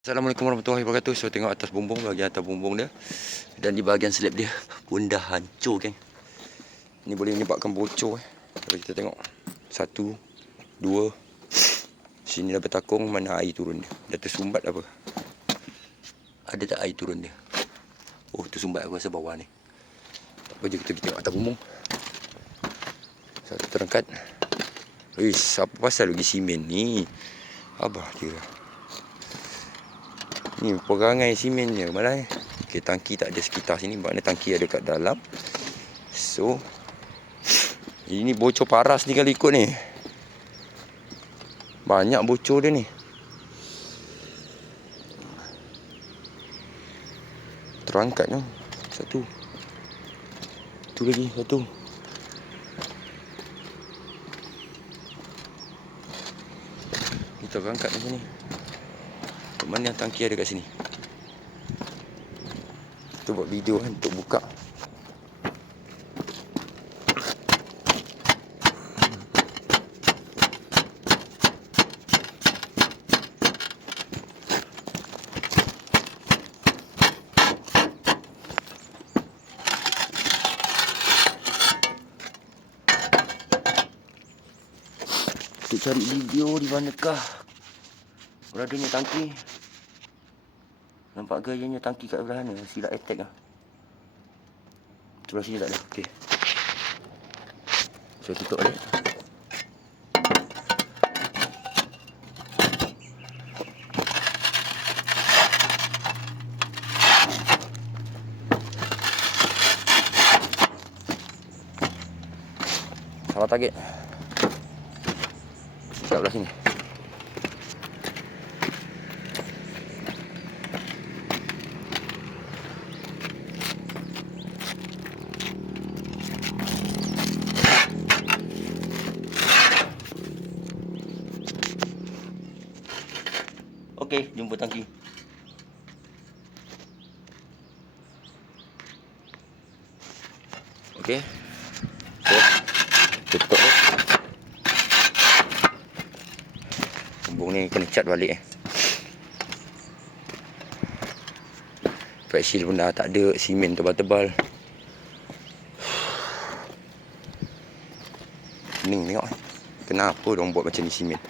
Assalamualaikum warahmatullahi wabarakatuh. So tengok atas bumbung, bahagian atas bumbung dia. Dan di bahagian slab dia pun dah hancur, geng. Ni boleh menyebabkan bocor. Kalau kita tengok. 1, 2. Sini dah bertakung, mana air turun dia. Dah tersumbat apa? Ada tak air turun dia? Oh, tersumbat aku rasa bawah ni. Tak apa je, kita tengok atas bumbung. Satu terangkat. Apa pasal lagi simen ni? Abah dia. Ni perangai simennya malah. Okay, tangki tak ada sekitar sini. Maknanya tangki ada kat dalam. So ini bocor paras ni kalau ikut ni. Banyak bocor dia ni. Terangkat ni. Satu. Tu lagi. Satu. Kita terangkat macam ni. Mana tangki ada kat sini? Kita buat video kan untuk buka. Kita cari video di manakah beradanya tangki. Nampak gayanya tangki kat belah mana? Silap attack lah. Sebelah sini tak ada. Okey. Saya tutup balik. Salah target. Siap belah sini. Okey, jumpa tangki. Okey. So, tutup dia. Bumbung ni kena cat balik. Pack seal pun dah tak ada. Simen tebal-tebal. Pening tengok. Kenapa diorang buat macam ni simen?